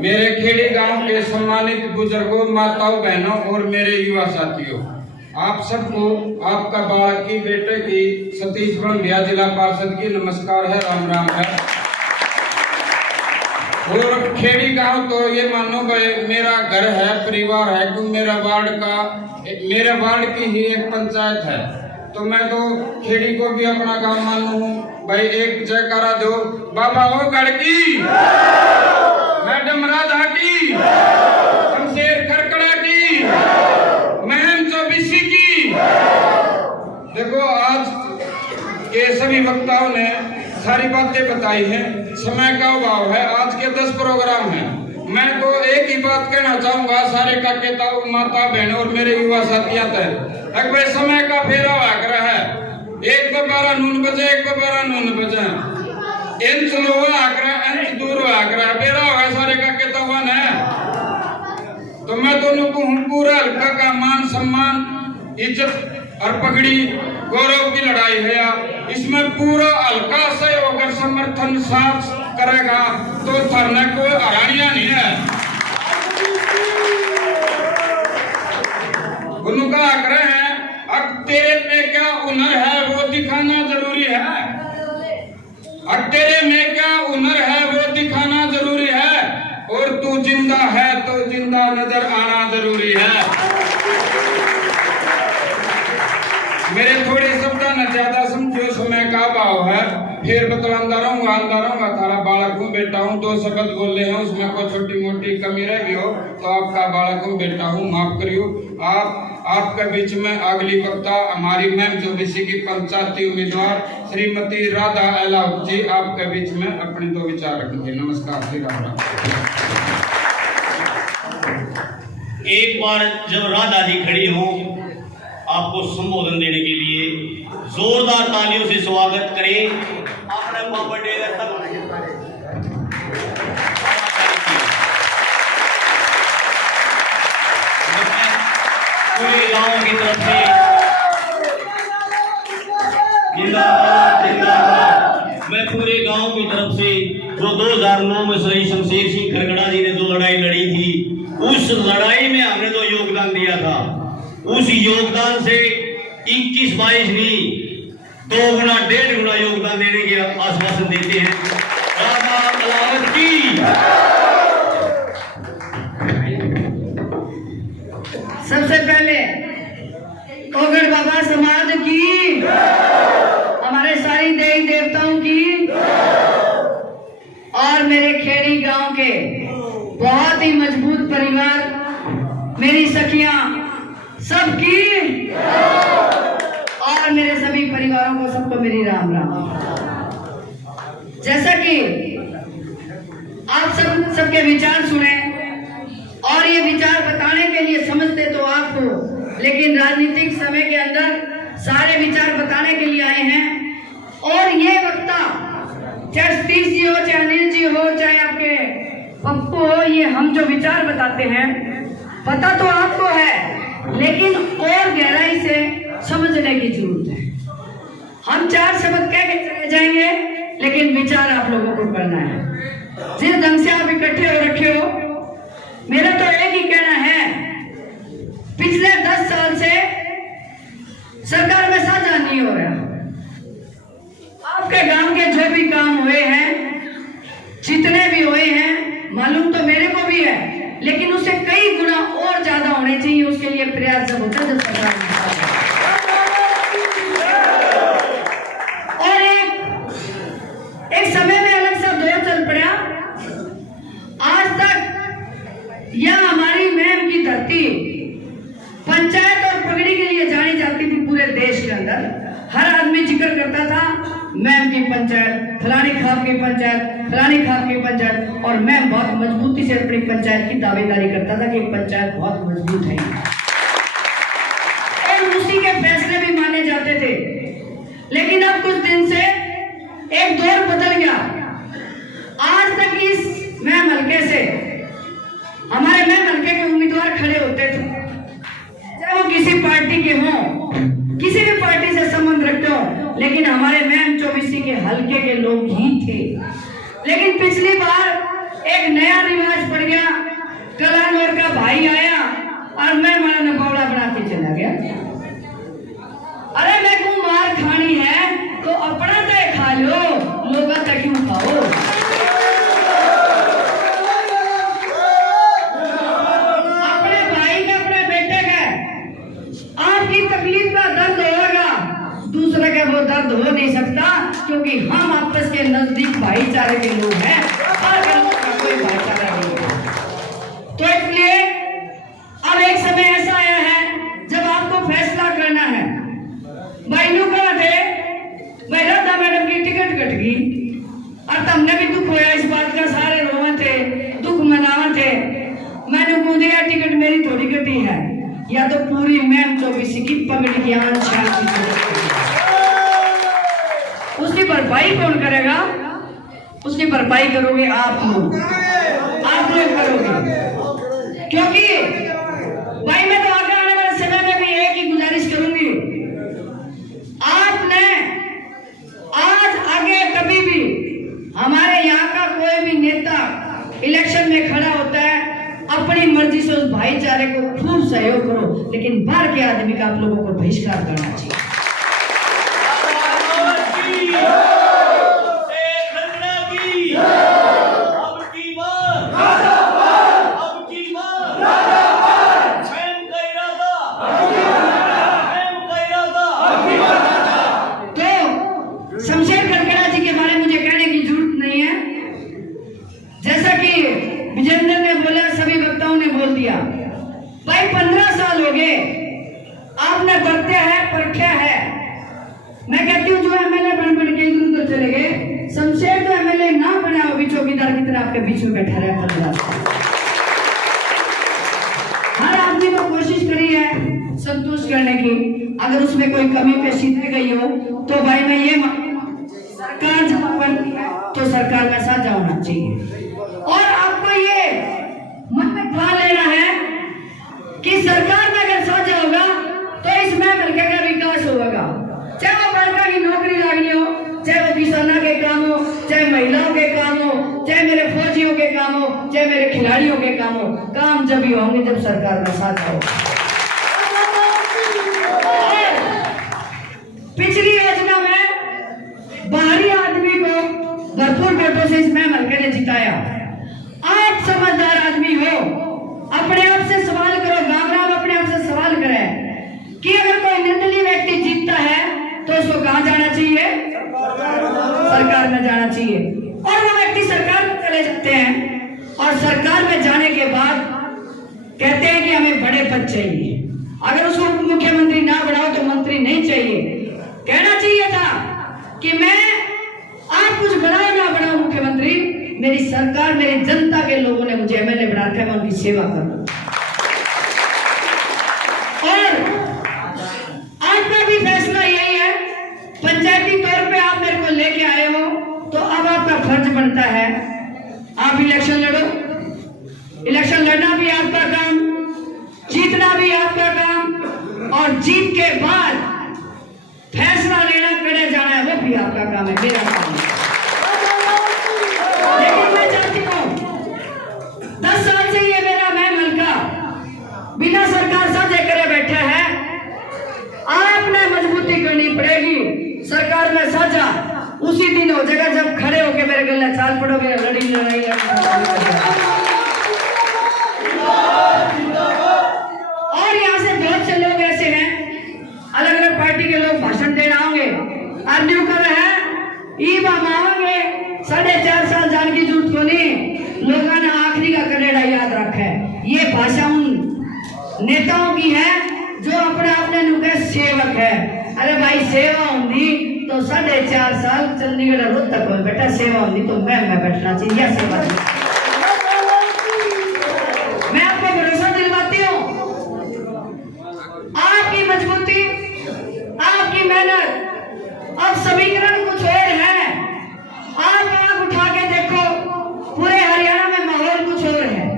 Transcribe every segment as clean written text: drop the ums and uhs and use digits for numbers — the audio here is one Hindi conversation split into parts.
मेरे खेड़ी गांव के सम्मानित बुजुर्गों, माताओं, बहनों और मेरे युवा साथियों, आप सबको आपका बालक की बेटे की सतीश बड़ंबिया जिला पार्षद की नमस्कार है, राम राम है। और खेड़ी गांव तो ये मानो भाई मेरा घर है, परिवार है, क्योंकि मेरे वार्ड की ही एक पंचायत है, तो मैं तो खेड़ी को भी अपना गांव मानू हूँ। भाई एक जयकारा दो, बाबा हो गढ़ की, मैडम राधा की, शमशेर खरकड़ा की, महम चौबीसी की। देखो आज के सभी वक्ताओं ने सारी बातें बताई हैं, समय का अभाव है, आज के 10 प्रोग्राम हैं। मैं तो एक ही बात कहना चाहूंगा सारे का कहता माता बहनों और मेरे युवा साथियों तक, अगर समय का फेरा आग्रह है, 1 को 12 नून बजे, 1 को 12 नून बजे, इंच लो आग्रह, इंच दूर आग्रह, फेरा होगा सारे का कहता हुआ है। तो मैं दोनों को हूँ पूरा हल्का का मान सम्मान, इज्जत और पगड़ी गौरव की लड़ाई है, इसमें पूरा हल्का सहयोग और समर्थन साथ करेगा तो थरने को हरानिया नहीं है। उनका आग्रह है, अब तेरे में क्या हुनर है वो दिखाना जरूरी है, अब तेरे में क्या हुनर है वो दिखाना जरूरी है, और तू जिंदा है तो जिंदा नजर आना जरूरी है। मेरे थोड़े शब्द न ज्यादा समझो, समय का अभाव है, फिर बतलाता रहूंगा थारा बालक हूँ, बेटा हूँ, 2 शब्द बोले हैं, उसमें कोई छोटी मोटी कमी रह गई हो तो आपका बालक हूँ, बेटा हूँ, माफ करियो। आपके बीच में अगली वक्ता हमारी मैम चौबीसी की पंचायती उम्मीदवार श्रीमती राधा एलाउत जी आपके बीच में अपने 2 विचार रखेंगे। नमस्कार श्री राधा। एक बार जब राधा जी खड़ी हो आपको संबोधन देने के लिए जोरदार तालियों से स्वागत करें। अपने बर्थडे तक पूरे गांव की तरफ से जिंदाबाद जिंदाबाद, मैं पूरे गांव की तरफ से जो 2009 में श्री शमशेर सिंह खरगड़ा जी ने जो लड़ाई लड़ी थी, उस लड़ाई में हमने जो योगदान दिया था, उस योगदान से 21-22 नहीं 2 गुना 1.5 गुना योगदान देने के आश्वासन देते हैं। राधा एलाउत की। सबसे पहले ओगड़ बाबा समाज की, हमारे सारी देवी देवताओं की, और मेरे खेड़ी गांव के बहुत ही मजबूत परिवार, मेरी सखियां सबकी, और मेरे सभी परिवारों को सबको मेरी राम राम। जैसा कि आप सबके विचार सुने, और ये विचार बताने के लिए समझते तो आप हो, लेकिन राजनीतिक समय के अंदर सारे विचार बताने के लिए आए हैं। और ये वक्ता चाहे सतीश जी हो, चाहे अनिल जी हो, चाहे आपके पप्पू हो, ये हम जो विचार बताते हैं पता तो आपको है, लेकिन और गहराई से समझने की जरूरत है। हम 4 शब्द कह के चले जाएंगे, लेकिन विचार आप लोगों को करना है। जिस ढंग से आप इकट्ठे हो रखे हो, मेरा तो एक ही कहना है, पिछले 10 साल से सरकार में साझा नहीं हो रहा। आपके गांव के जो भी काम हुए हैं, जितने भी हुए हैं, मालूम तो मेरे को भी है, लेकिन उससे कई गुना और ज्यादा होने चाहिए। उसके लिए प्रयास जब होता है जब सरकार में। और एक समय में अलग सा दौर चल पड़ा। आज तक यह हमारी मैम की धरती पंचायत और पगड़ी के लिए जानी जाती थी। पूरे देश के अंदर हर आदमी जिक्र करता था, मैम की पंचायत, फलानी खाप की पंचायत, फलानी खाप की पंचायत, और मैम बहुत मजबूती से अपनी पंचायत की दावेदारी करता था कि पंचायत बहुत मजबूत है, और उसी के फैसले भी माने जाते थे। लेकिन अब कुछ दिन से एक दौर बदल गया। आज तक इस मैम हल्के से हमारे मैम हल्के के उम्मीदवार खड़े होते थे, चाहे वो किसी पार्टी के हों, किसी भी पार्टी से संबंध रखते हो, लेकिन लेकिन हमारे मैम चौबीसी के हल्के के लोग ही थे। लेकिन पिछली बार एक नया रिवाज पड़ गया, कलानौर का भाई आया और मैं मानो बौड़ा बना के चला गया। अरे मैं को मार खानी है तो अपना तय खा लो, लोग तक क्यों खाओ। अपने भाई का, अपने बेटे का आपकी तकलीफ का दर्द होगा, दूसरे का वो दर्द हो नहीं सकता, क्योंकि हम आपस के नजदीक भाईचारे के लोग हैं और कोई भाईचारा नहीं है। तो इसलिए अब एक समय ऐसा आया है जब आपको फैसला करना है। भाई यूं कहा थे, भाई राधा मैडम की टिकट कट गई और तुमने भी दुख होया इस बात का, सारे रोवे थे, दुख मनावा थे। मैंने कूदे यार टिकट मेरी थोड़ी कटी है, या तो पूरी मैम चौबीसी की पगड़ की आन शान उसकी भरपाई कौन करेगा? उसकी भरपाई करोगे आप लोग करोगे। क्योंकि भाई मैं तो आगे आने वाले समय में भी एक ही गुजारिश करूंगी, आपने आज आगे कभी भी हमारे यहाँ का कोई भी नेता इलेक्शन में खड़ा होता है, अपनी मर्जी से उस भाईचारे को खूब सहयोग करो, लेकिन बाहर के आदमी का आप लोगों को बहिष्कार करना चाहिए। शमशेर खरगड़ा जी के बारे में मुझे कहने की जरूरत नहीं है, जैसा कि विजेंद्र ने बोला, सभी वक्ताओं ने बोल दिया। भाई 15 साल हो गए आपने बरते है, परखा है। मैं कहती हूँ जो एमएलए बन के इधर उधर चले गए, शमशेर तो एमएलए ना बना, वो भी चौकीदार की तरह आपके बीच में बैठा रहा 15 साल। हर आदमी को कोशिश करी है संतुष्ट करने की, अगर उसमें कोई कमी पेशी रह गई हो तो भाई मैं ये सरकार जब बनती है तो सरकार में साझा होना चाहिए। और आपको ये मन में ठान लेना है कि सरकार में अगर साझा होगा तो इस महल का विकास होगा, चाहे वो लड़का की नौकरी लगनी हो, चाहे वो किसानों के काम हो, चाहे महिलाओं के काम हो, चाहे मेरे फौजियों के काम हो, चाहे मेरे खिलाड़ियों के काम हो। काम जब ही होंगे जब सरकार में साझा होगा। पिछली योजना में बाहरी आदमी को भरपूर वोटों से इसमें हल्के ने जिताया। आप समझदार आदमी हो, अपने आप से सवाल करो, गांव अपने आप से सवाल करें कि अगर कोई निर्दलीय व्यक्ति जीतता है तो उसको कहां जाना चाहिए? सरकार में जाना चाहिए। और वो व्यक्ति सरकार में चले जाते हैं और सरकार में जाने के बाद कहते हैं कि हमें बड़े पद चाहिए। अगर उसको मुख्यमंत्री ना बनाओ तो मंत्री नहीं चाहिए। कहना चाहिए था कि मैं आप कुछ बनाओ ना बनाओ मुख्यमंत्री, मेरी सरकार, मेरी जनता के लोगों ने मुझे एमएलए बना रखा है, मैं उनकी सेवा करूं। और आपका भी फैसला यही है, पंचायती तौर पे आप मेरे को लेके आए हो तो अब आपका फर्ज बनता है आप इलेक्शन लड़ो। इलेक्शन लड़ना भी आपका काम, जीतना भी आपका काम, और जीत के बाद फैसला लेना, करे जाना है, वो भी आपका काम है, मेरा काम है। लेकिन मैं चाहती हूँ 10 साल से ये मेरा मैं हल्का बिना सरकार साझे करे बैठा है, आपने मजबूती करनी पड़ेगी। सरकार में साझा उसी दिन हो जाएगा जब खड़े होके मेरे गले चाल पड़ोगे, लड़ी लड़ाई। और यहाँ से बहुत से लोग ऐसे हैं, अलग अलग पार्टी के लोग भाषण देना होंगे, आदमी कर रहे हैं ईबा मांगे 4.5 साल जान की जरूरत को नहीं, लोगों ने आखिरी का कनेडा याद रखा है। ये भाषा उन नेताओं की है जो अपने आपने नुके सेवक है। अरे भाई सेवा होंगी तो 4.5 साल चंडीगढ़ रोहतक में बेटा, सेवा होंगी तो मैं बैठना चाहिए। सेवा मैं आपको भरोसा दिलवाती हूँ, आपकी मजबूती, आपकी मेहनत, अब समीकरण कुछ और है। आप आंख उठा के देखो, पूरे हरियाणा में माहौल कुछ और है,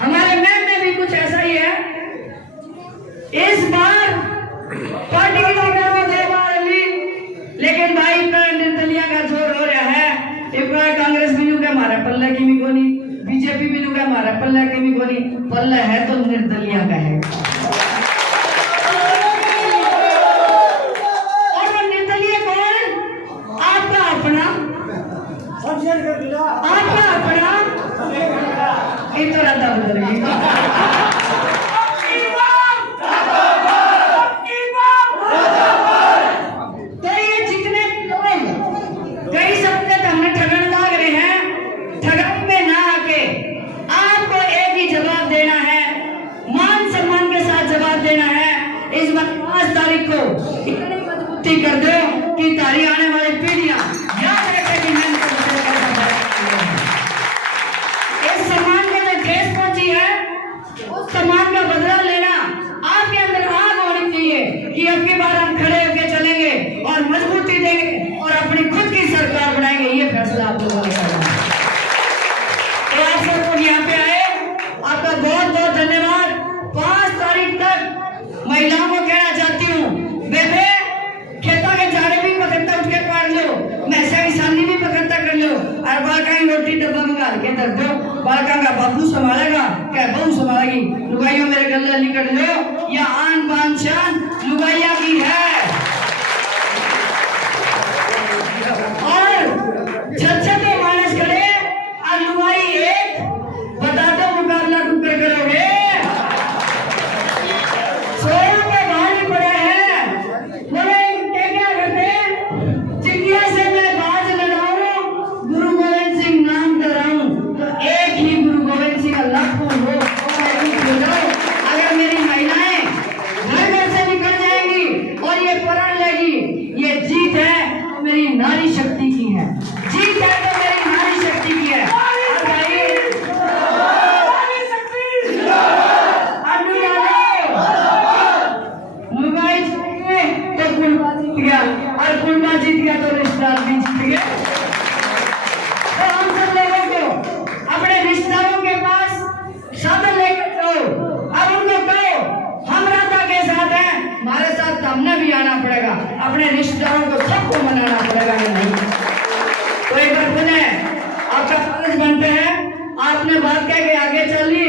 हमारे मैम में भी कुछ ऐसा ही है। इस बार पार्टी की टिकट में 2 बार ली, लेकिन भाई निर्दलिया का जोर हो रहा है। कांग्रेस भी नुका मारा पल्ला की भी कोनी, बीजेपी भी नुका मारा पल्ला की भी कोनी, पल्ला है तो निर्दलिया का है। और वो निर्दलीय कौन? आपका अपना, आपका अपना ये तो रहता बदल गई। कर दो कि तारी आने वाली पीढ़ियां याद रखें कि मैं इस सम्मान को जो ठेस पहुंची है उस सम्मान का बदला लेना आपके अंदर आग होनी चाहिए कि अब की बार हम खड़े होकर चलेंगे और मजबूती देंगे और अपनी खुद की सरकार बनाएंगे। ये फैसला आप लोगों ने करना है। तो आप सब लोग यहाँ पे आए, आपका बहुत बहुत धन्यवाद। 5 तारीख तक महिलाओं को कहना चाहती हूँ, बेबे खेतों के झाड़े भी पकड़ता उठ के पाड़ लो, मैसा की सामने भी पकड़ता कर लो, और बालका की रोटी डब्बा में डाल के दर दो। बालका का बाबू संभालेगा क्या बहू संभालेगी? लुगाइयों मेरे गले निकल लो, या आन बान शान लुगाइया की है। और छछते मानस करे और लुगाई एक, बता दो मुकाबला कुकर करोगे? सोया के बाहर भी पड़े हैं, बोले क्या करते? चिड़िया से मैं बाज लड़ाऊं, गुरु गोविंद सिंह नाम डराऊं, तो एक ही गुरु गोविंद सिंह लाखों हो जाओ। अगर मेरी महिलाएं घर से निकल जाएंगी और ये प्रण लेगी, ये जीत है तो मेरी नारी शक्ति की है, जीत है तो मेरी नारी शक्ति की है। और कुलमा जीत गया तो रिश्तेदार भी जीत गए। तो हम सब लोगों को अपने रिश्तेदारों के पास साधन लेकर जाओ, अब उनको कहो हम राधा के साथ हैं, हमारे साथ हमने भी आना पड़ेगा, अपने रिश्तेदारों को सबको मनाना पड़ेगा कि नहीं। तो एक बार पुनः आपका फर्ज बनता है, आपने बात कह के आगे चली